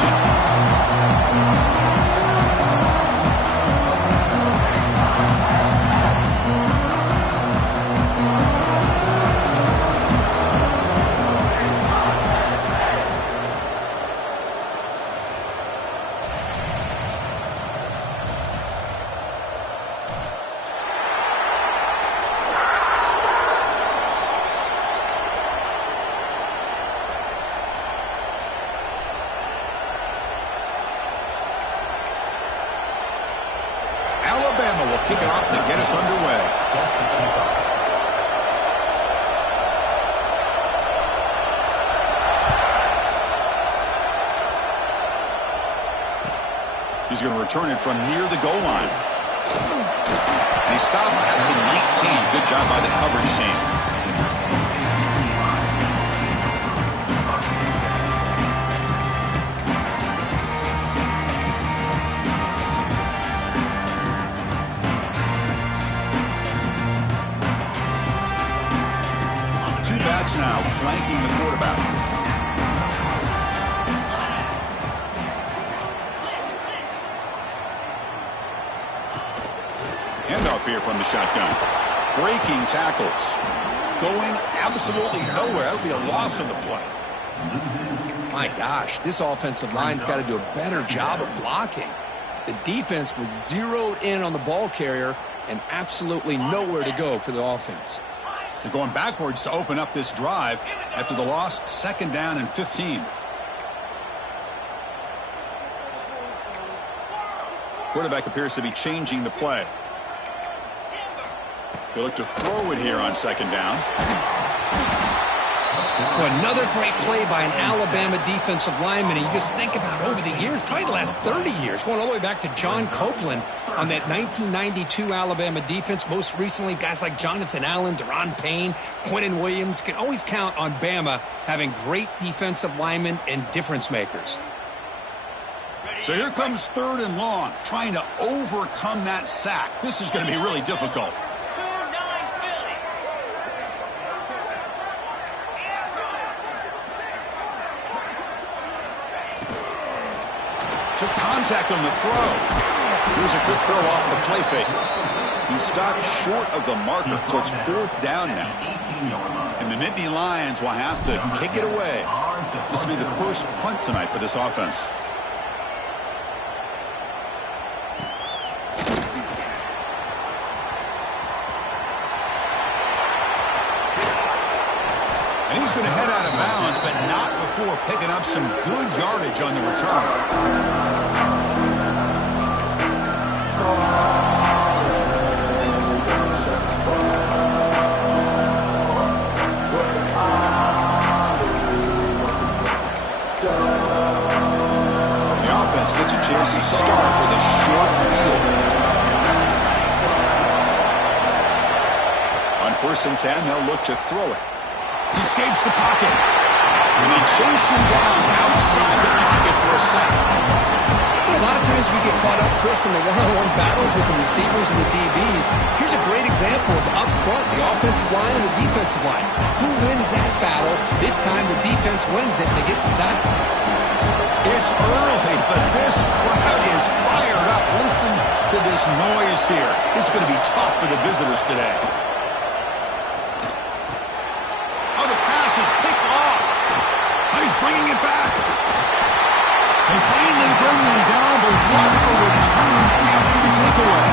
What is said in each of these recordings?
possession. Alabama will kick it off to get us underway. He's going to return it from near the goal line. And he stopped at the 19. Good job by the coverage team. Now flanking the quarterback. Handoff here from the shotgun. Breaking tackles. Going absolutely nowhere. That'll be a loss on the play. My gosh, this offensive line's got to do a better job of blocking. The defense was zeroed in on the ball carrier and absolutely nowhere to go for the offense. They're going backwards to open up this drive after the loss. 2nd down and 15. Quarterback appears to be changing the play. They look to throw it here on 2nd down. Another great play by an Alabama defensive lineman. And you just think about over the years, probably the last 30 years, going all the way back to John Copeland on that 1992 Alabama defense. Most recently, guys like Jonathan Allen, Deron Payne, Quinnen Williams. You can always count on Bama having great defensive linemen and difference makers. So here comes 3rd and long, trying to overcome that sack. This is going to be really difficult. Took contact on the throw. Here's a good throw off the play fake. He stopped short of the marker. So it's 4th down now. And the Nittany Lions will have to kick it away. This will be the first punt tonight for this offense. And he's going to head out of bounds, but not before picking up some good yardage on the return. The offense gets a chance to start with a short field. On 1st and 10, they'll look to throw it. He escapes the pocket. And they chase him down outside the pocket for a sack. A lot of times we get caught up, Chris, in the one-on-one battles with the receivers and the DBs. Here's a great example of up front, the offensive line and the defensive line. Who wins that battle? This time the defense wins it and they get the sack. It's early, but this crowd is fired up. Listen to this noise here. It's going to be tough for the visitors today. Oh, the pass is picked off. He's bringing it back. They finally bring them down, but what a return after the takeaway.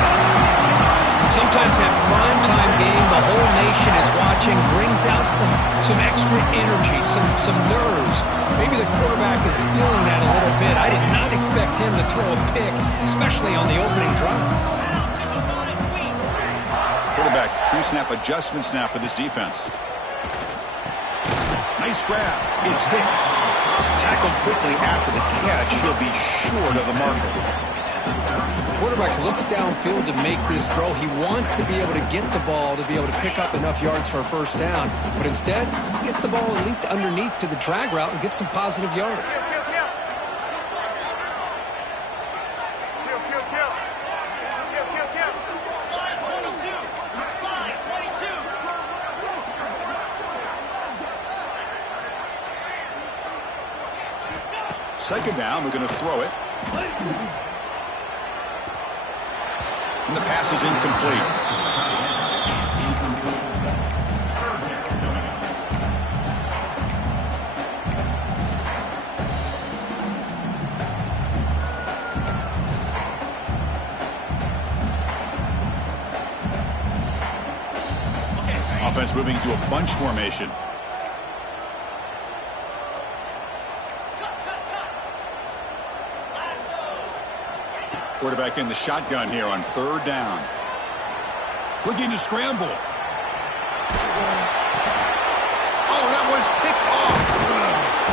Sometimes that primetime game, the whole nation is watching, brings out some extra energy, some nerves. Maybe the quarterback is feeling that a little bit. I did not expect him to throw a pick, especially on the opening drive. Quarterback, pre-snap adjustments now for this defense. Nice grab. It's Hicks. Tackled quickly after the catch. He'll be short of the marker. Quarterback looks downfield to make this throw. He wants to be able to get the ball to be able to pick up enough yards for a 1st down. But instead, he gets the ball at least underneath to the drag route and gets some positive yards. second down, we're going to throw it. And the pass is incomplete. Offense moving into a bunch formation. Quarterback in the shotgun here on third down. Looking to scramble. Oh, that one's picked off.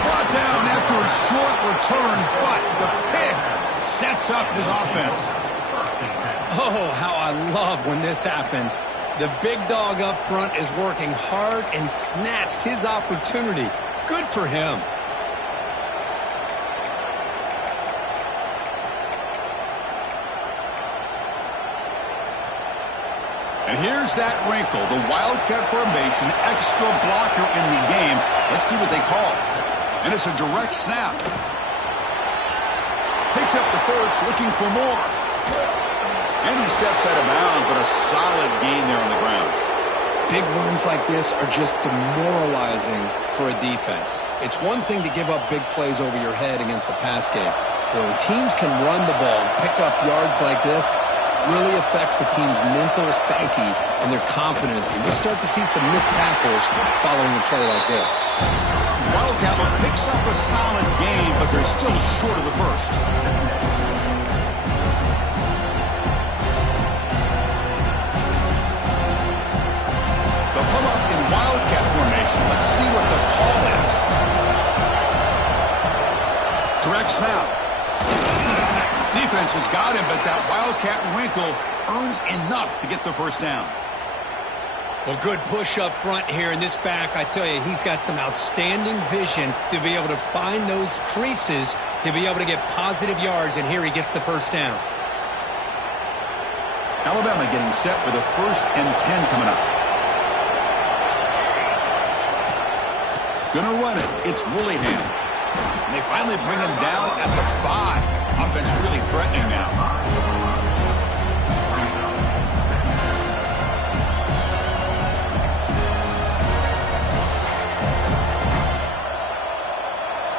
Brought down after a short return, but the pick sets up his offense. Oh, how I love when this happens. The big dog up front is working hard and snatched his opportunity. Good for him. And here's that wrinkle, the Wildcat formation, extra blocker in the game. Let's see what they call. And it's a direct snap. Picks up the first, looking for more. And he steps out of bounds, but a solid gain there on the ground. Big runs like this are just demoralizing for a defense. It's one thing to give up big plays over your head against the pass game. But when teams can run the ball and pick up yards like this, really affects the team's mental psyche and their confidence. And you'll start to see some missed tackles following a play like this. Wildcat picks up a solid game, but they're still short of the first. They'll come up in Wildcat formation. Let's see what the call is. Direct snap. Defense has got him, but that Wildcat wrinkle earns enough to get the first down. Well, good push up front here in this back. I tell you, he's got some outstanding vision to be able to find those creases to be able to get positive yards, and here he gets the first down. Alabama getting set with a 1st and 10 coming up. Gonna run it. It's Willingham. And they finally bring him down at the 5. Offense really threatening now.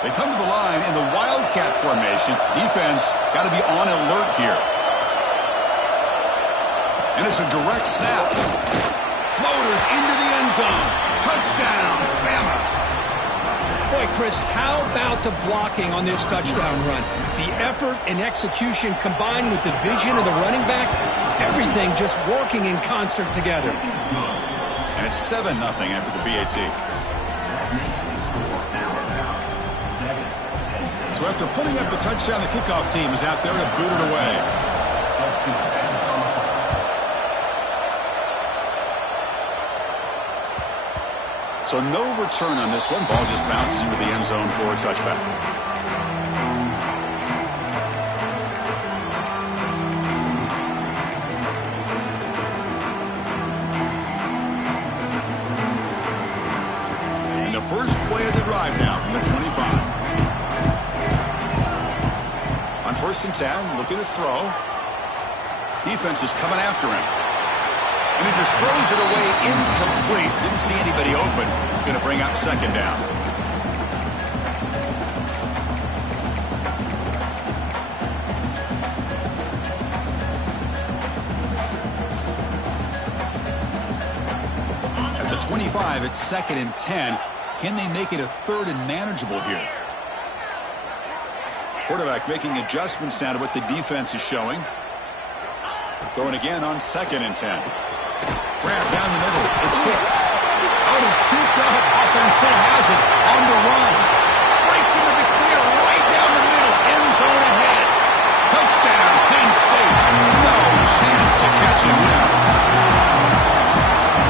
They come to the line in the Wildcat formation. Defense got to be on alert here. And it's a direct snap. Motors into the end zone. Touchdown, Bama. Boy, Chris, how about the blocking on this touchdown run? The effort and execution combined with the vision of the running back, everything just working in concert together. And it's 7-0 after the BAT. So after putting up the touchdown, the kickoff team is out there to boot it away. So no return on this one. Ball just bounces into the end zone for a touchback. And the first play of the drive now from the 25. On 1st and 10, looking to throw. Defense is coming after him. And he just throws it away incomplete. Didn't see anybody open. Going to bring out 2nd down. At the 25, it's 2nd and 10. Can they make it a 3rd and manageable here? Quarterback making adjustments now to what the defense is showing. Throwing again on 2nd and 10. Grab down the middle. It's Hicks. Out is scooped up. Offense still has it on the run. Breaks into the clear right down the middle. End zone ahead. Touchdown, Penn State. No chance to catch him now.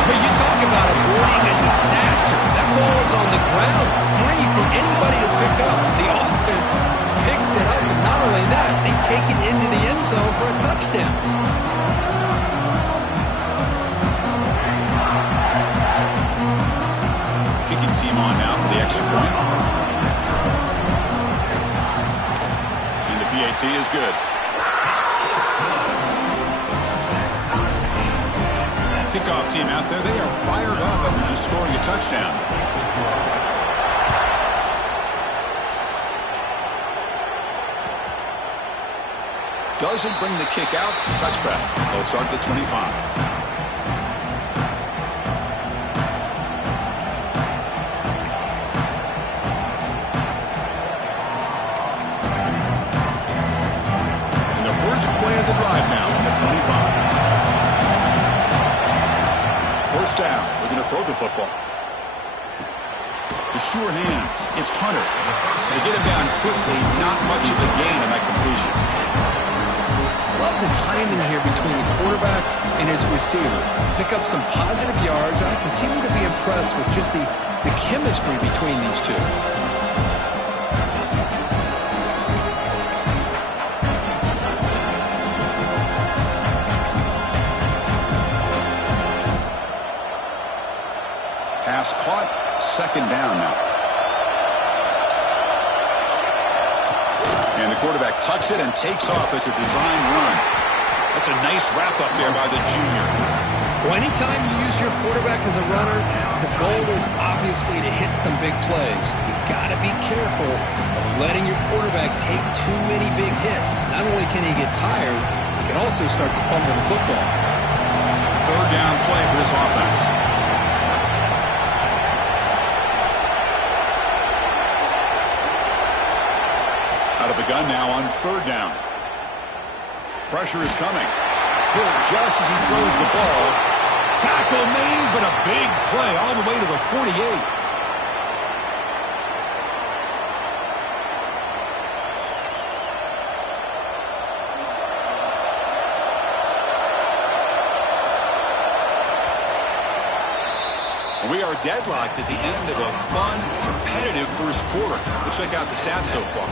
But you talk about avoiding a disaster. That ball is on the ground, free for anybody to pick up. The offense picks it up, and not only that, they take it into the end zone for a touchdown. Kicking team on now for the extra point. tee is good. Kickoff team out there, they are fired up after just scoring a touchdown. Doesn't bring the kick out. Touchback. They'll start at the 25. First play of the drive now on the 25. First down. We're going to throw the football. The sure hands. It's Hunter. They get him down quickly. Not much of a gain on that completion. Love the timing here between the quarterback and his receiver. Pick up some positive yards. I continue to be impressed with just the chemistry between these two. Pass caught, second down now. And the quarterback tucks it and takes off. It's a design run. That's a nice wrap-up there by the junior. Well, anytime you use your quarterback as a runner, the goal is obviously to hit some big plays. You got to be careful of letting your quarterback take too many big hits. Not only can he get tired, he can also start to fumble the football. Third down play for this offense. Out of the gun now on third down. Pressure is coming. Hill just as he throws the ball. Tackle made, but a big play all the way to the 48. We are deadlocked at the end of a fun, competitive first quarter. Let's check out the stats so far.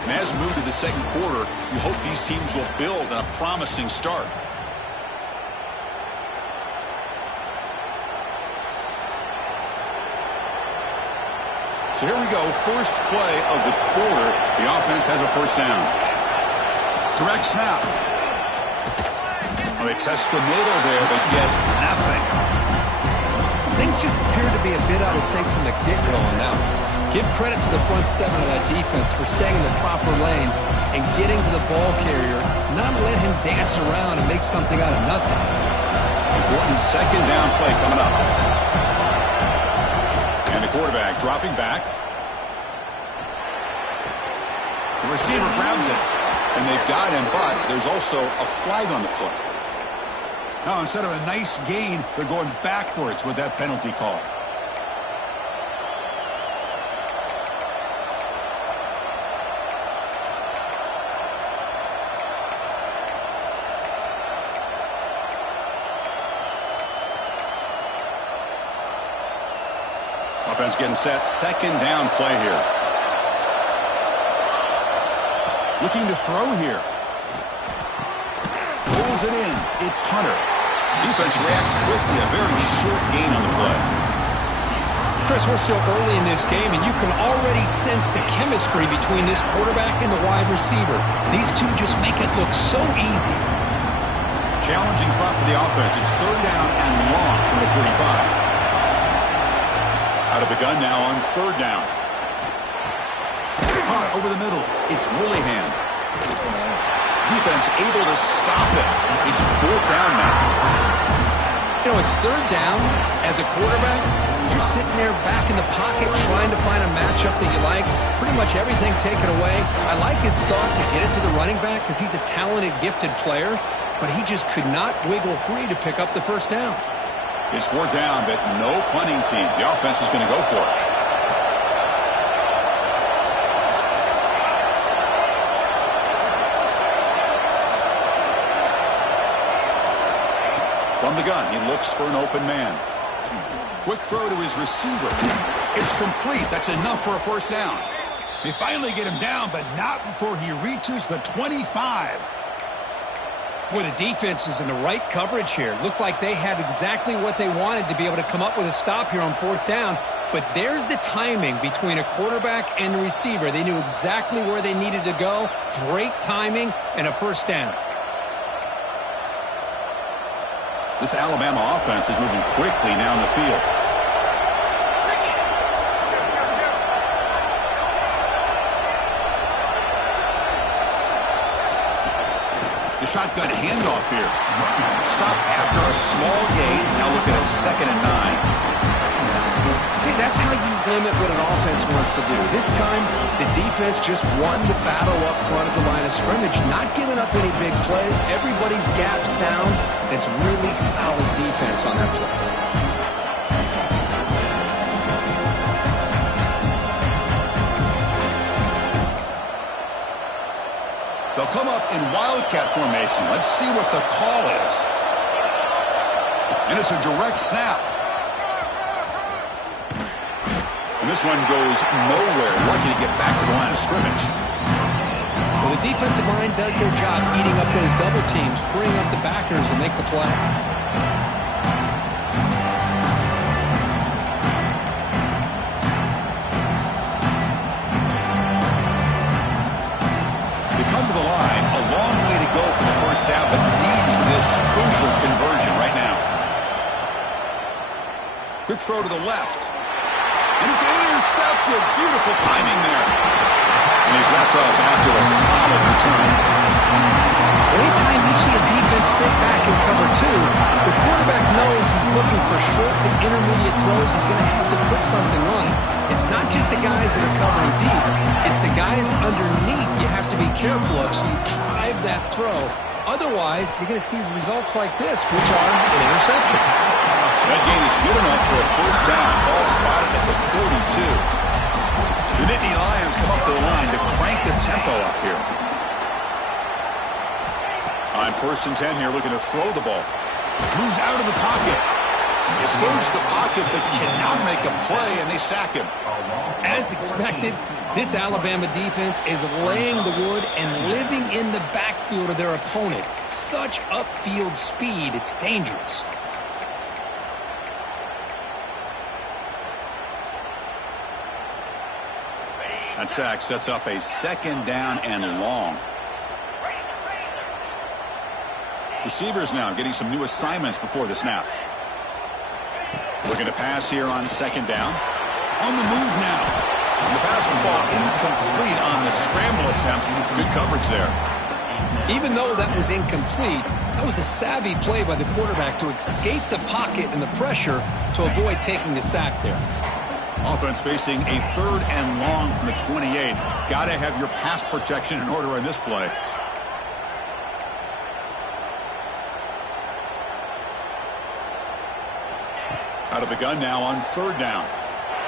And as we move to the second quarter, you hope these teams will build on a promising start. So here we go, first play of the quarter. The offense has a first down. Direct snap. Well, they test the middle there, but get nothing. Things just appear to be a bit out of sync from the get-go on that one. Give credit to the front seven of that defense for staying in the proper lanes and getting to the ball carrier, not let him dance around and make something out of nothing. Important second down play coming up. And the quarterback dropping back. The receiver grabs it, and they've got him, but there's also a flag on the play. Now, instead of a nice gain, they're going backwards with that penalty call. Offense getting set. Second down play here. Looking to throw here. Pulls it in. It's Hunter. Defense reacts quickly. A very short gain on the play. Chris, we're still early in this game, and you can already sense the chemistry between this quarterback and the wide receiver. These two just make it look so easy. Challenging spot for the offense. It's third down and long from the 45. Out of the gun now on third down. Caught over the middle. It's Willingham. Defense able to stop it. It's fourth down now. You know, it's third down. As a quarterback, you're sitting there back in the pocket trying to find a matchup that you like. Pretty much everything taken away. I like his thought to get it to the running back because he's a talented, gifted player, but he just could not wiggle free to pick up the first down. It's fourth down, but no punting team. The offense is going to go for it. From the gun, he looks for an open man. Quick throw to his receiver. It's complete. That's enough for a first down. They finally get him down, but not before he reaches the 25. Boy, the defense is in the right coverage here. Looked like they had exactly what they wanted to be able to come up with a stop here on fourth down. But there's the timing between a quarterback and a receiver. They knew exactly where they needed to go. Great timing and a first down. This Alabama offense is moving quickly down the field. The shotgun handoff here. Stop after a small gain. Now looking at 2nd and 9. See, that's how you limit what an offense wants to do. This time, the defense just won the battle up front at the line of scrimmage, not giving up any big plays. Everybody's gap sound. It's really solid defense on that play. They'll come up in wildcat formation. Let's see what the call is. And it's a direct snap. And this one goes nowhere. Lucky to get back to the line of scrimmage. Well, the defensive line does their job eating up those double teams, freeing up the backers to make the play. They come to the line, a long way to go for the first down, but needing this crucial conversion right now. Quick throw to the left. And it's intercepted. Beautiful timing there. And he's wrapped up after a solid return. Anytime you see a defense sit back and cover two, the quarterback knows he's looking for short to intermediate throws. He's going to have to put something on it. It's not just the guys that are covering deep. It's the guys underneath you have to be careful of, so you drive that throw. Otherwise, you're going to see results like this, which are an interception. That gain is good enough for a first down. Ball spotted at the 42. The Nittany Lions come up to the line to crank the tempo up here. On 1st and 10 here, looking to throw the ball. Moves out of the pocket. Escapes the pocket, but cannot make a play, and they sack him. As expected, this Alabama defense is laying the wood and living in the backfield of their opponent. Such upfield speed, it's dangerous. That sack sets up a 2nd down and long. Receivers now getting some new assignments before the snap. Looking to pass here on 2nd down. On the move now. And the pass will fall incomplete on the scramble attempt. Good coverage there. Even though that was incomplete, that was a savvy play by the quarterback to escape the pocket and the pressure to avoid taking the sack there. Offense facing a 3rd and long from the 28. Got to have your pass protection in order in this play. Out of the gun now on 3rd down.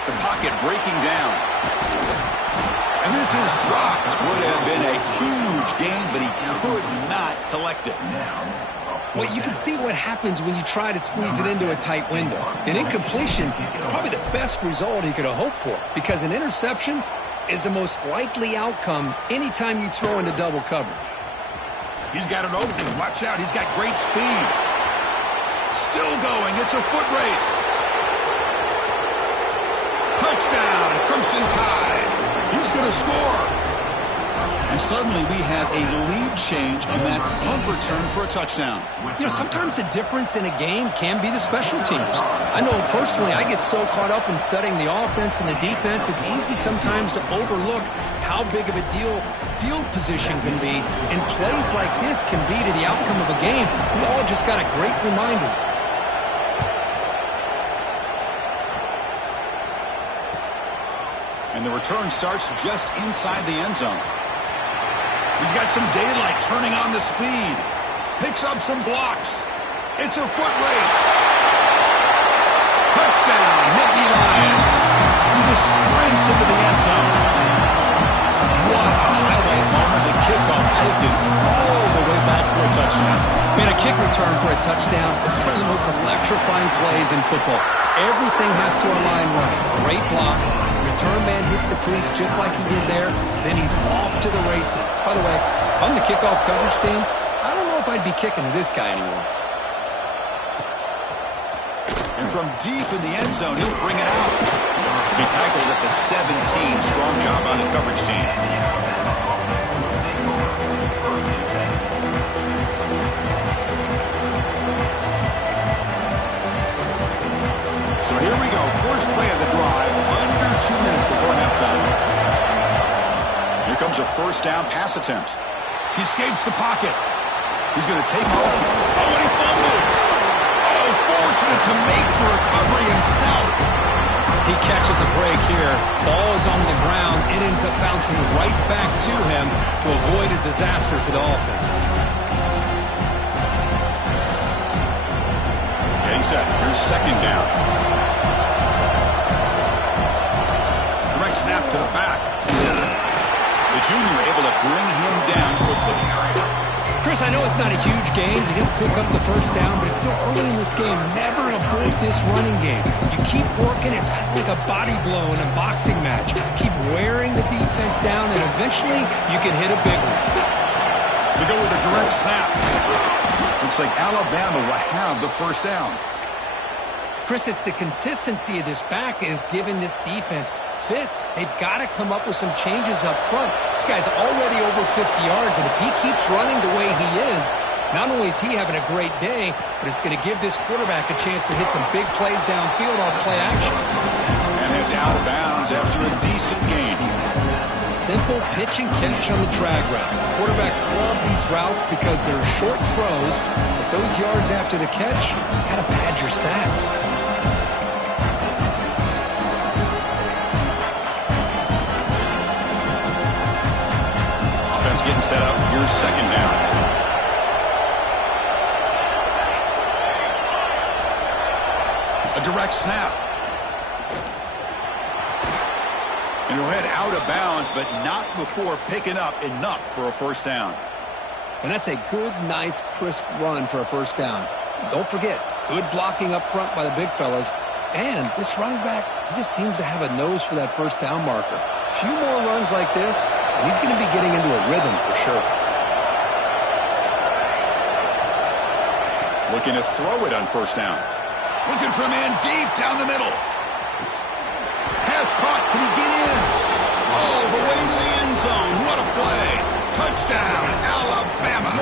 The pocket breaking down. And this is dropped. Would have been a huge gain, but he could not collect it. Well, you can see what happens when you try to squeeze it into a tight window. An incompletion is probably the best result he could have hoped for, because an interception is the most likely outcome anytime you throw into double coverage. He's got an opening. Watch out. He's got great speed. Still going. It's a foot race. Touchdown, Crimson Tide. He's going to score. And suddenly we have a lead change on that punt return for a touchdown. You know, sometimes the difference in a game can be the special teams. I know personally I get so caught up in studying the offense and the defense, it's easy sometimes to overlook how big of a deal field position can be, and plays like this can be to the outcome of a game. We all just got a great reminder. And the return starts just inside the end zone. He's got some daylight turning on the speed. Picks up some blocks. It's a foot race. Touchdown, Nittany Lions. He just sprints into the end zone. What a highlight moment. The kickoff taken all the way back for a touchdown. Man, a kick return for a touchdown is one of the most electrifying plays in football. Everything has to align right. Great blocks. Return man hits the crease just like he did there. Then he's off to the races. By the way, if I'm the kickoff coverage team, I don't know if I'd be kicking to this guy anymore. And And from deep in the end zone, he'll bring it out. He tackled at the 17. Strong job on the coverage team. So here we go. First play of the drive, under 2 minutes before halftime. Here comes a first down pass attempt. He escapes the pocket. He's going to take off. Oh, and he fumbles. Oh, fortunate to make the recovery himself. He catches a break here. Ball is on the ground. It ends up bouncing right back to him to avoid a disaster for the offense. Getting set. Here's second down. Direct snap to the back. The junior able to bring him down quickly. Chris, I know it's not a huge gain. He didn't pick up the first down, but it's still early in this game. Never abort this running game. You keep working. It's kind of like a body blow in a boxing match. Keep wearing the defense down, and eventually you can hit a big one. We go with a direct snap. Looks like Alabama will have the first down. Chris, it's the consistency of this back is giving this defense fits. They've got to come up with some changes up front. This guy's already over 50 yards, and if he keeps running the way he is, not only is he having a great day, but it's going to give this quarterback a chance to hit some big plays downfield off play action. And heads out of bounds after a decent gain. Simple pitch and catch on the drag route. Quarterbacks love these routes because they're short throws, but those yards after the catch kind of pad your stats. Offense getting set up. Here's second down. A direct snap. And he'll head out of bounds, but not before picking up enough for a first down. And that's a good, nice, crisp run for a first down. Don't forget, good blocking up front by the big fellas. And this running back, he just seems to have a nose for that first down marker. A few more runs like this, and he's going to be getting into a rhythm for sure. Looking to throw it on first down. Looking for a man deep down the middle. Pass caught. Can he get in? All the way to the end zone. What a play. Touchdown, Alabama.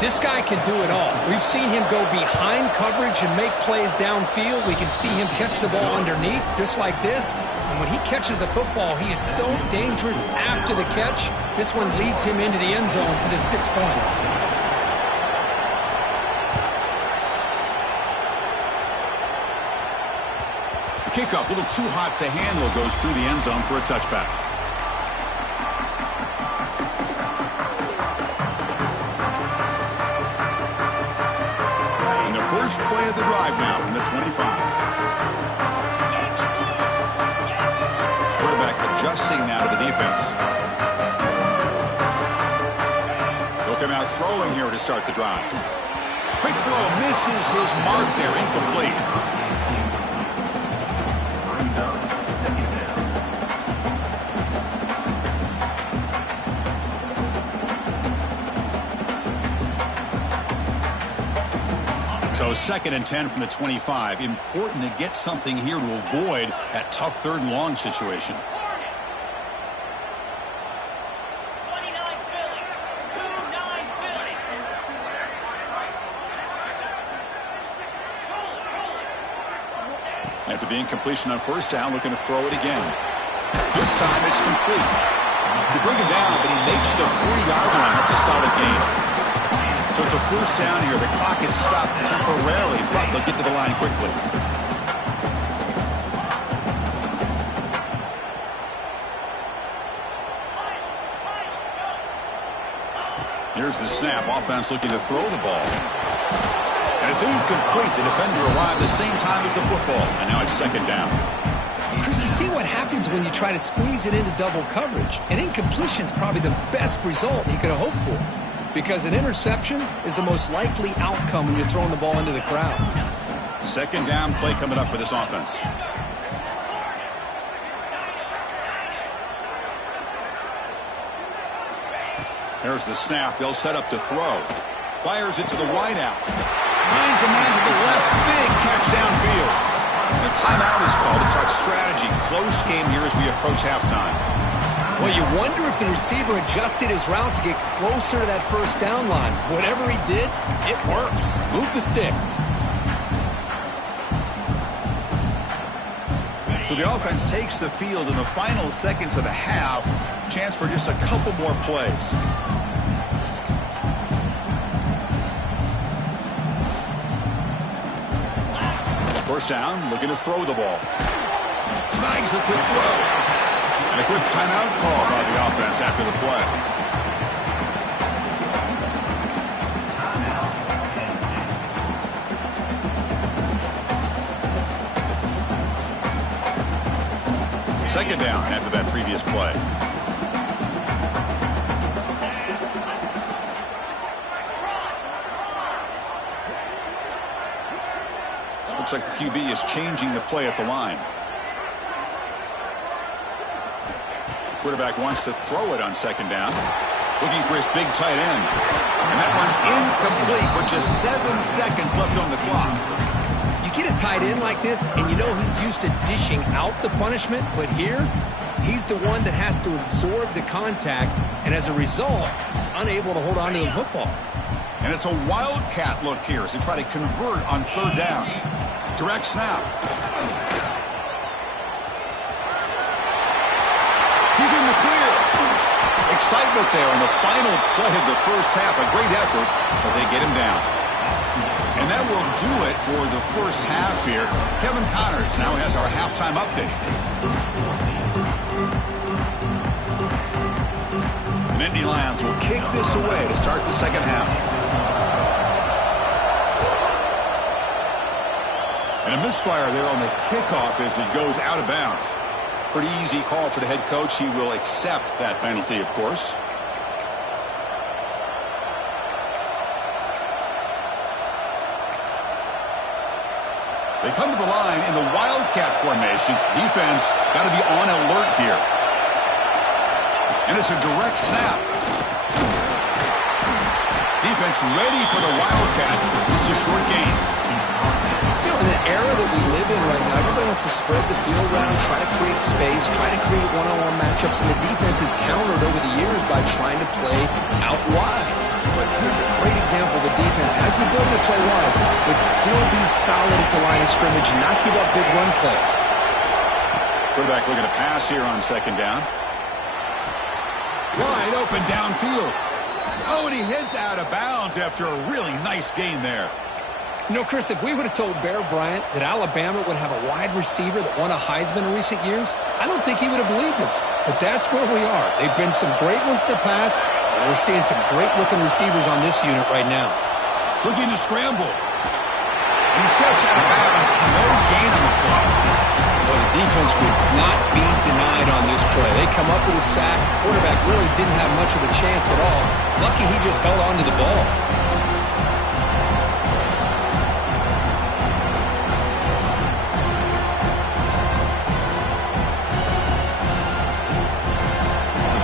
This guy can do it all. We've seen him go behind coverage and make plays downfield. We can see him catch the ball underneath just like this. And when he catches a football, he is so dangerous after the catch. This one leads him into the end zone for the 6 points. Kickoff, a little too hot to handle, goes through the end zone for a touchback. And the first play of the drive now from the 25. Quarterback adjusting now to the defense. He'll come out throwing here to start the drive. Quick throw, misses his mark there, incomplete. So 2nd and 10 from the 25. Important to get something here to avoid that tough 3rd and long situation. After the incompletion on first down, looking to throw it again. This time it's complete. They bring him down, but he makes the 3-yard line. That's a solid gain. So it's a first down here. The clock is stopped temporarily, but they'll get to the line quickly. Here's the snap. Offense looking to throw the ball. And it's incomplete. The defender arrived the same time as the football. And now it's 2nd down. Chris, you see what happens when you try to squeeze it into double coverage. An incompletion is probably the best result you could have hoped for. Because an interception is the most likely outcome when you're throwing the ball into the crowd. 2nd down play coming up for this offense. There's the snap. They'll set up to throw. Fires it to the wideout. Finds a man to the left. Big catch downfield. The timeout is called to talk strategy. Close game here as we approach halftime. Well, you wonder if the receiver adjusted his route to get closer to that first down line. Whatever he did, it works. Move the sticks. So the offense takes the field in the final seconds of the half. Chance for just a couple more plays. First down, looking to throw the ball. Snags the quick throw. And a quick timeout call by the offense after the play. Second down after that previous play. Looks like the QB is changing the play at the line. Quarterback wants to throw it on second down. Looking for his big tight end. And that one's incomplete with just 7 seconds left on the clock. You get a tight end like this, and you know he's used to dishing out the punishment, but here, he's the one that has to absorb the contact, and as a result, he's unable to hold on to the football. And it's a wildcat look here as they try to convert on third down. Direct snap. He's in the clear. Excitement there on the final play of the first half. A great effort, but they get him down. And that will do it for the first half here. Kevin Connors now has our halftime update. The Nittany Lions will kick this away to start the second half. And a misfire there on the kickoff as it goes out of bounds. Pretty easy call for the head coach. He will accept that penalty, of course. They come to the line in the wildcat formation. Defense got to be on alert here. And it's a direct snap. Defense ready for the wildcat. Just a short gain. In the era that we live in right now, everybody wants to spread the field around, try to create space, try to create one-on-one matchups, and the defense has countered over the years by trying to play out wide. But here's a great example. The defense has the ability to play wide, but still be solid at the line of scrimmage and not give up big run plays. Quarterback looking to pass here on second down. Wide open downfield. Oh, and he heads out of bounds after a really nice gain there. You know, Chris, if we would have told Bear Bryant that Alabama would have a wide receiver that won a Heisman in recent years, I don't think he would have believed us. But that's where we are. They've been some great ones in the past, and we're seeing some great-looking receivers on this unit right now. Looking to scramble. He steps out of bounds. No gain on the play. Well, the defense would not be denied on this play. They come up with a sack. Quarterback really didn't have much of a chance at all. Lucky he just held on to the ball.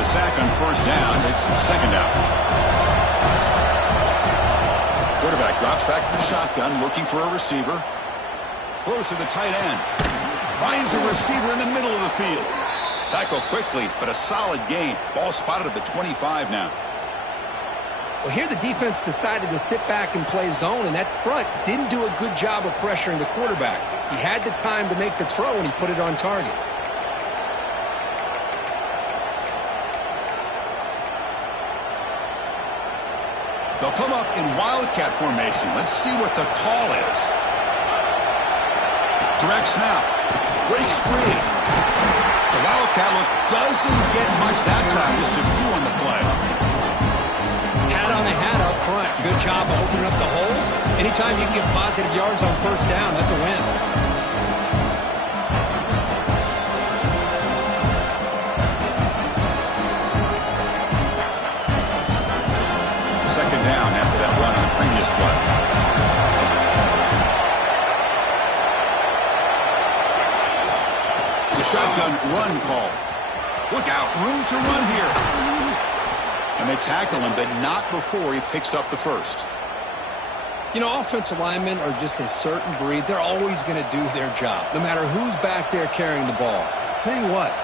Sack on first down. It's second down. Quarterback drops back to the shotgun, looking for a receiver. Throws to the tight end. Finds a receiver in the middle of the field. Tackle quickly, but a solid gain. Ball spotted at the 25 now. Well, here the defense decided to sit back and play zone, and that front didn't do a good job of pressuring the quarterback. He had the time to make the throw, and he put it on target. They'll come up in wildcat formation. Let's see what the call is. Direct snap. Breaks free. The wildcat look doesn't get much that time. Just a few on the play. Hat on the hat up front. Good job of opening up the holes. Anytime you can get positive yards on first down, that's a win. Second down after that run on the previous play. It's a shotgun run call. Look out, room to run here. And they tackle him, but not before he picks up the first. You know, offensive linemen are just a certain breed. They're always going to do their job, no matter who's back there carrying the ball. I'll tell you what,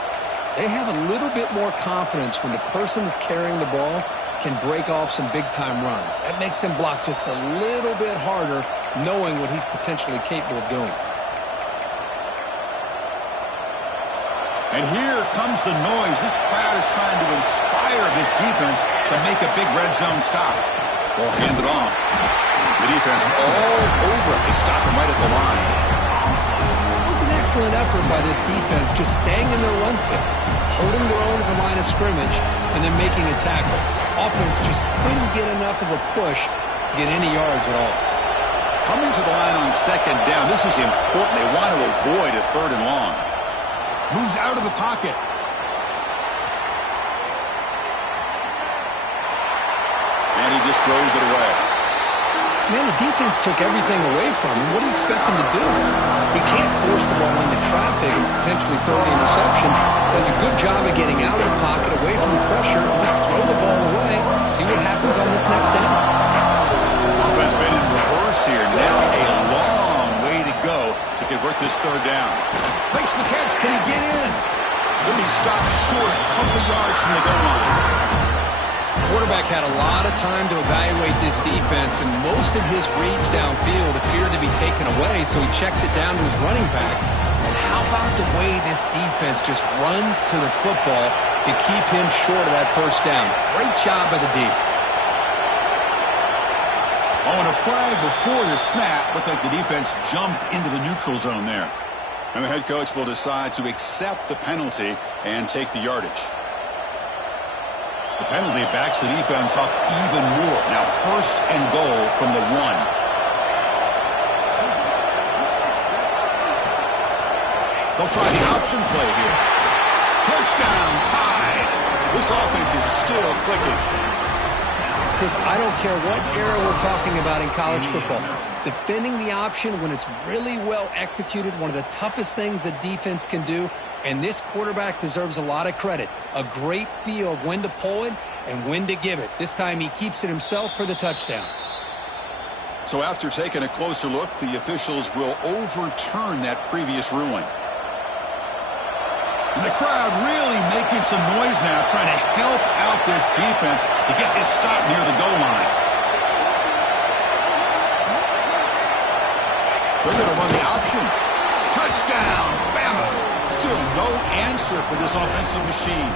they have a little bit more confidence when the person that's carrying the ball can break off some big-time runs. That makes him block just a little bit harder, knowing what he's potentially capable of doing. And here comes the noise. This crowd is trying to inspire this defense to make a big red zone stop. Ball handed off. The defense all over it. They stop him right at the line. It was an excellent effort by this defense, just staying in their run fix, holding their own at the line of scrimmage, and then making a tackle. Offense just couldn't get enough of a push to get any yards at all. Coming to the line on second down, this is important. They want to avoid a third and long. Moves out of the pocket. And he just throws it away. Man, the defense took everything away from him. What do you expect him to do? He can't force the ball into traffic and potentially throw the interception. Does a good job of getting out of the pocket, away from the pressure, and just throw the ball away. See what happens on this next down. Offense been in reverse here. Now a long way to go to convert this third down. Makes the catch. Can he get in? He'll be stopped short a couple of yards from the goal line. Quarterback had a lot of time to evaluate this defense, and most of his reads downfield appeared to be taken away, so he checks it down to his running back. And how about the way this defense just runs to the football to keep him short of that first down? Great job by the D. On a flag before the snap, looked like the defense jumped into the neutral zone there. And the head coach will decide to accept the penalty and take the yardage. The penalty backs the defense up even more. Now first and goal from the 1. They'll try the option play here. Touchdown, tied. This offense is still clicking. Chris, I don't care what era we're talking about in college football. Defending the option when it's really well executed, one of the toughest things that defense can do, and this quarterback deserves a lot of credit. A great feel of when to pull it and when to give it. This time he keeps it himself for the touchdown. So after taking a closer look, the officials will overturn that previous ruling. And the crowd really making some noise now, trying to help out this defense to get this stop near the goal line. They're going to run the option. Touchdown, Bama. Still no answer for this offensive machine.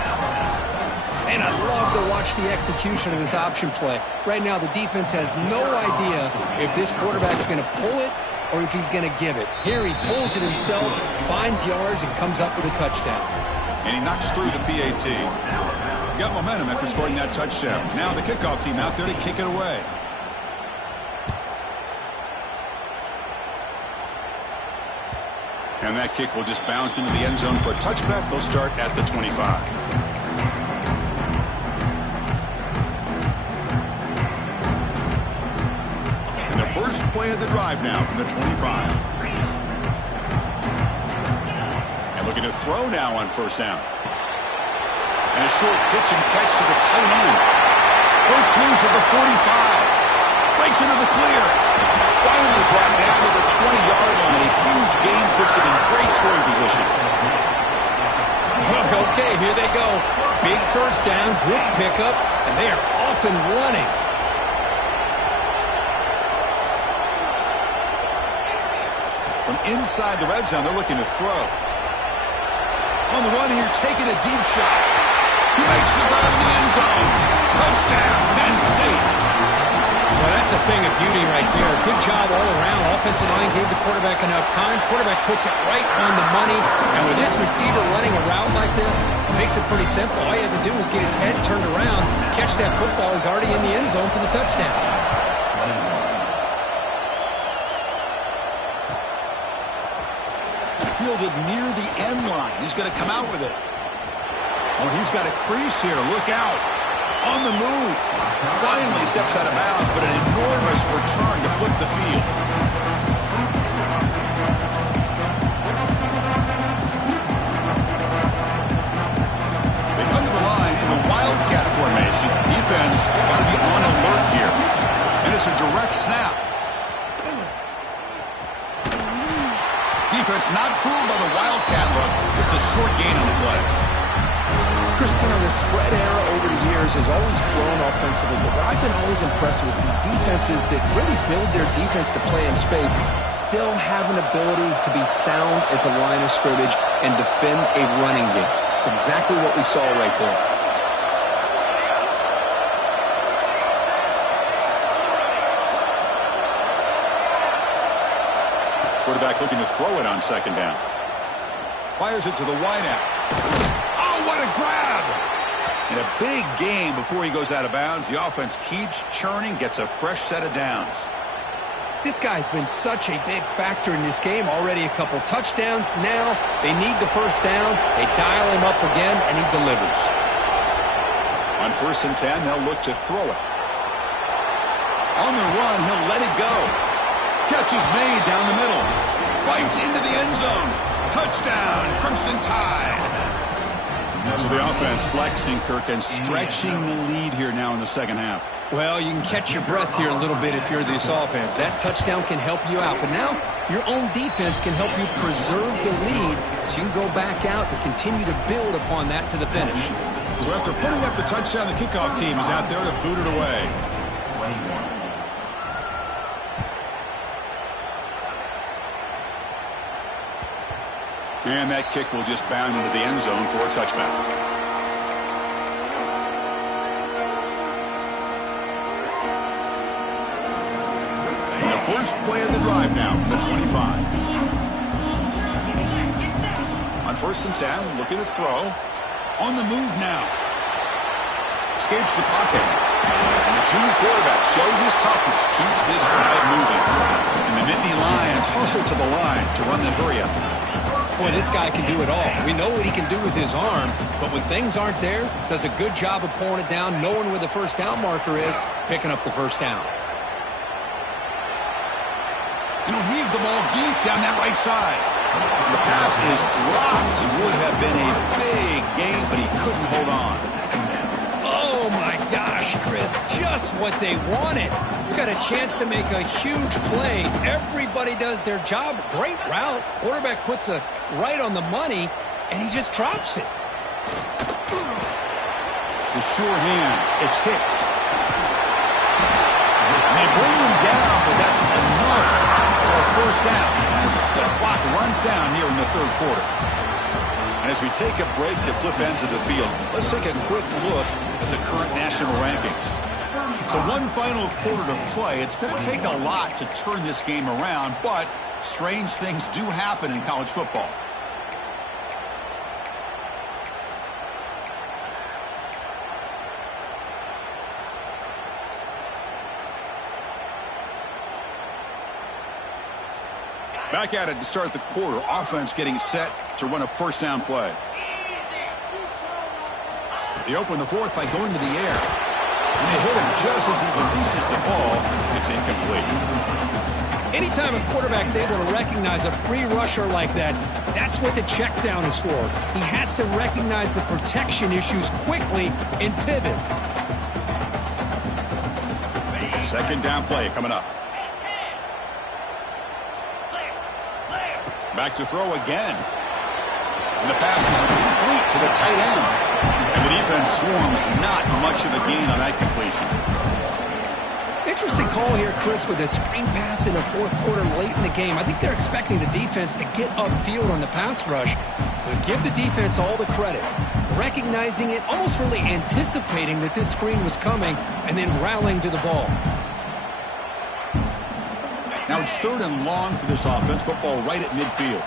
And I love to watch the execution of this option play. Right now, the defense has no idea if this quarterback's going to pull it or if he's going to give it. Here he pulls it himself, finds yards, and comes up with a touchdown. And he knocks through the PAT. Got momentum after scoring that touchdown. Now the kickoff team out there to kick it away. And that kick will just bounce into the end zone for a touchback. They'll start at the 25. And the first play of the drive now from the 25. And looking to throw now on first down. And a short pitch and catch to the tight end. Breaks loose at the 45. Breaks into the clear. Finally brought down to the 20-yard line. A huge gain puts him in great scoring position. Okay, here they go. Big first down, good pickup, and they are off and running. From inside the red zone, they're looking to throw. On the run here, taking a deep shot. He makes the run in the end zone. Touchdown, Penn State. Well, that's a thing of beauty right there. Good job all around. Offensive line gave the quarterback enough time. Quarterback puts it right on the money. And with this receiver running a route like this, it makes it pretty simple. All you have to do is get his head turned around, catch that football. He's already in the end zone for the touchdown. Fielded near the end line. He's going to come out with it. Oh, he's got a crease here. Look out. On the move. Finally steps out of bounds, but an enormous return to flip the field. They come to the line in the Wildcat formation. Defense ought to be on alert here. And it's a direct snap. defense not fooled by the Wildcat look. Just a short gain on the play. Chris, the spread era over the years has always grown offensively, but what I've been always impressed with defenses that really build their defense to play in space still have an ability to be sound at the line of scrimmage and defend a running game. It's exactly what we saw right there. Quarterback looking to throw it on second down. Fires it to the wideout. Oh, what a grab! And a big gain before he goes out of bounds. The offense keeps churning, gets a fresh set of downs. This guy's been such a big factor in this game. Already a couple touchdowns. Now they need the first down. They dial him up again, and he delivers. On 1st and 10, they'll look to throw it. On the run, he'll let it go. Catch is made down the middle. Fights into the end zone. Touchdown, Crimson Tide. So the offense flexing, Kirk, and stretching the lead here now in the second half. Well, you can catch your breath here a little bit if you're this offense. That touchdown can help you out. But now your own defense can help you preserve the lead so you can go back out and continue to build upon that to the finish. So after putting up the touchdown, the kickoff team is out there to boot it away. And that kick will just bound into the end zone for a touchback. And the first play of the drive now from the 25. On 1st and 10, looking to throw. On the move now. Escapes the pocket. And the junior quarterback shows his toughness, keeps this drive moving. And the Nittany Lions hustle to the line to run the hurry-up. Boy, this guy can do it all. We know what he can do with his arm, but when things aren't there, does a good job of pulling it down, knowing where the first down marker is, picking up the first down. And he'll heave the ball deep down that right side. The pass is dropped. This would have been a big gain, but he couldn't hold on. Oh, my gosh, Chris, just what they wanted. You got a chance to make a huge play. Everybody does their job. Great route. Quarterback puts it right on the money, and he just drops it. The sure hands. It's Hicks. And they bring him down, but that's enough for a first down as the clock runs down here in the third quarter. And as we take a break to flip ends of the field, let's take a quick look at the current national rankings. So one final quarter to play. It's going to take a lot to turn this game around, but strange things do happen in college football. Back at it to start the quarter. Offense getting set to run a first down play. They open the fourth by going to the air. And they hit him just as he releases the ball. It's incomplete. Anytime a quarterback's able to recognize a free rusher like that, that's what the check down is for. He has to recognize the protection issues quickly and pivot. Second down play coming up. Back to throw again. And the pass is complete to the tight end. And the defense swarms not much of a gain on that completion. Interesting call here, Chris, with a screen pass in the fourth quarter late in the game. I think they're expecting the defense to get upfield on the pass rush. But give the defense all the credit. Recognizing it, almost really anticipating that this screen was coming, and then rallying to the ball. Now it's third and long for this offense. Football right at midfield.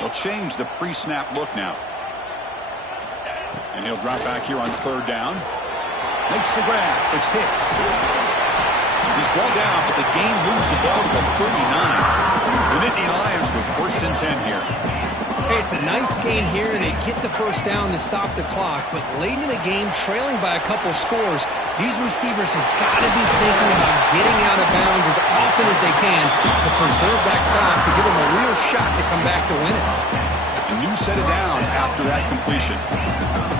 They'll change the pre-snap look now. And he'll drop back here on third down. Makes the grab. It's Hicks. He's brought down, but the game moves the ball to the 39. The Nittany Lions with 1st and 10 here. Hey, it's a nice game here. They get the first down to stop the clock, but late in the game, trailing by a couple scores, these receivers have got to be thinking about getting out of bounds as often as they can to preserve that clock, to give them a real shot to come back to win it. And new set of downs after that completion.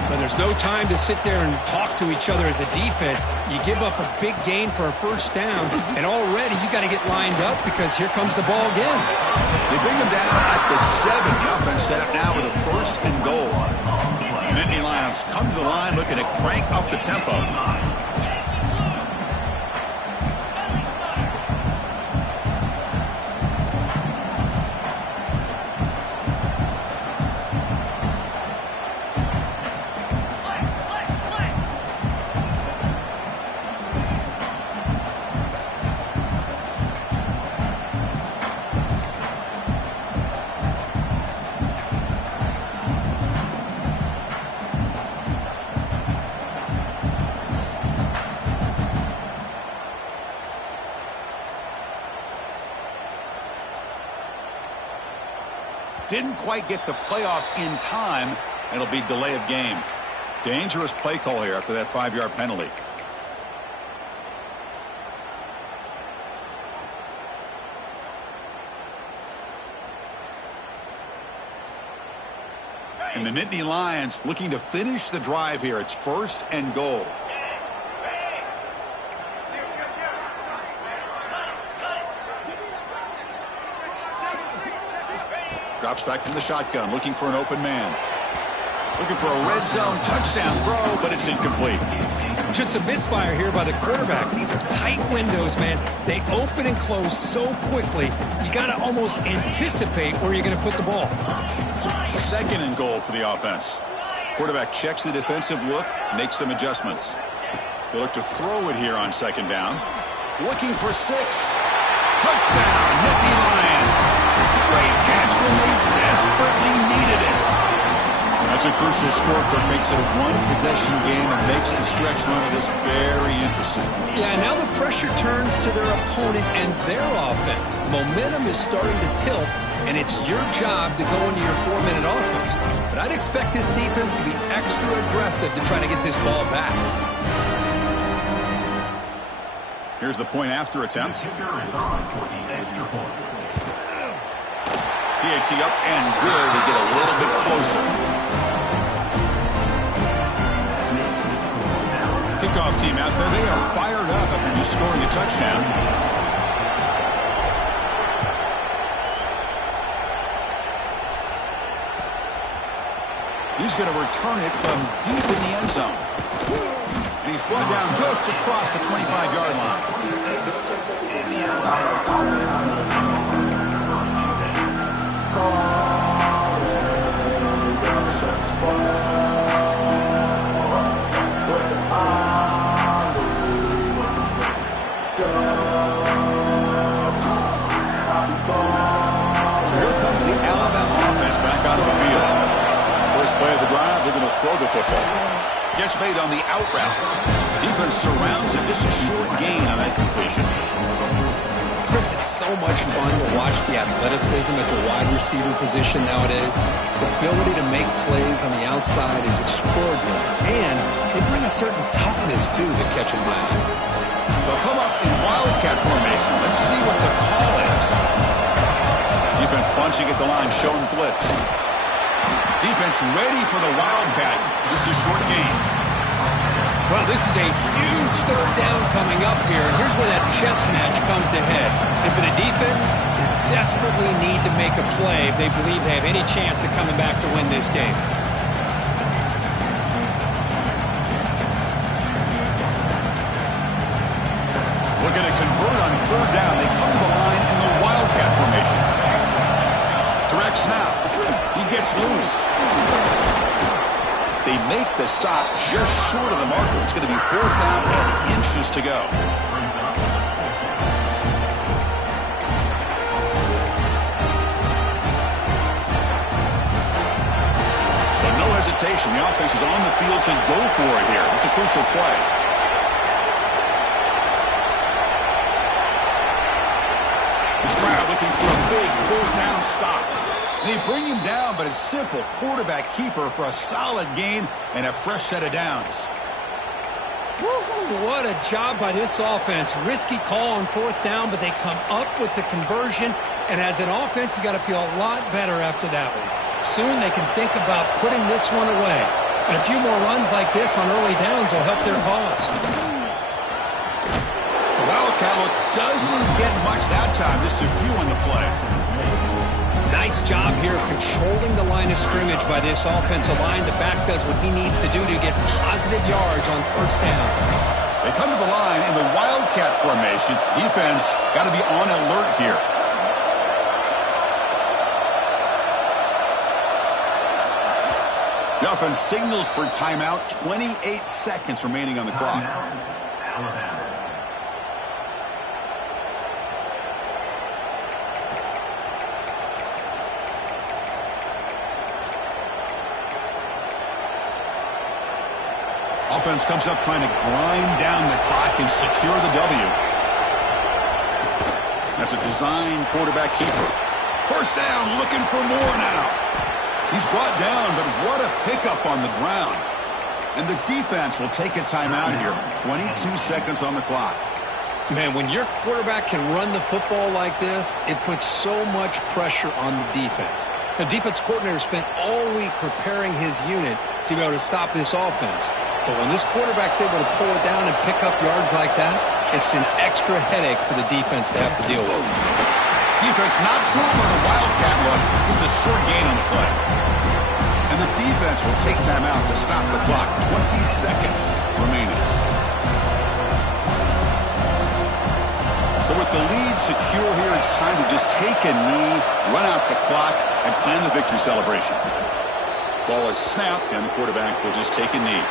But there's no time to sit there and talk to each other as a defense. You give up a big gain for a first down, and already you got to get lined up because here comes the ball again. They bring them down at the 7. The offense set up now with a first and goal. The Nittany Lions come to the line looking to crank up the tempo. Didn't quite get the playoff in time. It'll be delay of game. Dangerous play call here after that 5-yard penalty. And the Nittany Lions looking to finish the drive here. It's first and goal. Drops back from the shotgun, looking for an open man. Looking for a red zone touchdown throw, but it's incomplete. Just a misfire here by the quarterback. These are tight windows, man. They open and close so quickly. You got to almost anticipate where you're going to put the ball. Second and goal for the offense. Quarterback checks the defensive look, makes some adjustments. They look to throw it here on second down. Looking for 6. Touchdown, Nittany Lions. Great catch when they desperately needed it. That's a crucial score. Makes it a one-possession game and makes the stretch run of this very interesting. Yeah, now the pressure turns to their opponent and their offense. Momentum is starting to tilt, and it's your job to go into your 4-minute offense. But I'd expect this defense to be extra aggressive to try to get this ball back. Here's the point after attempt. PAT up and good to get a little bit closer. Kickoff team out there. They are fired up after just scoring a touchdown. He's going to return it from deep in the end zone. And he's brought down just across the 25-yard line. Play of the drive, they're going to throw the football. Gets made on the out route. Defense surrounds it. Just a short gain on that completion. Chris, it's so much fun to watch the athleticism at the wide receiver position nowadays. The ability to make plays on the outside is extraordinary. And they bring a certain toughness, too, that catches my eye. They'll come up in wildcat formation. Let's see what the call is. Defense bunching at the line, showing blitz. Defense ready for the wildcat. Just a short gain. Well, this is a huge third down coming up here. And here's where that chess match comes to head. And for the defense, they desperately need to make a play if they believe they have any chance of coming back to win this game. Looking to convert on third down. They come to the line in the wildcat formation. Direct snap. He gets loose. They make the stop just short of the marker. It's going to be 4th down and inches to go. So no hesitation. The offense is on the field to go for it here. It's a crucial play. This crowd looking for a big 4th down stop. They bring him down, but a simple quarterback keeper for a solid gain and a fresh set of downs. Woo-hoo, what a job by this offense. Risky call on 4th down, but they come up with the conversion. And as an offense, you got to feel a lot better after that one. Soon they can think about putting this one away. And a few more runs like this on early downs will help their cause. The Wildcat look doesn't get much that time. Just a few on the play. Nice job here of controlling the line of scrimmage by this offensive line. The back does what he needs to do to get positive yards on first down. They come to the line in the Wildcat formation. Defense got to be on alert here. The offense signals for timeout. 28 seconds remaining on the clock. Offense comes up trying to grind down the clock and secure the W. That's a design quarterback keeper. First down, looking for more now. He's brought down, but what a pickup on the ground. And the defense will take a timeout here. 22 seconds on the clock. Man, when your quarterback can run the football like this, it puts so much pressure on the defense. The defense coordinator spent all week preparing his unit to be able to stop this offense. But when this quarterback's able to pull it down and pick up yards like that, it's an extra headache for the defense to have to deal with. Defense not fooled by the Wildcat look. Just a short gain on the play. And the defense will take time out to stop the clock. 20 seconds remaining. So with the lead secure here, it's time to just take a knee, run out the clock, and plan the victory celebration. Ball is snapped, and the quarterback will just take a knee.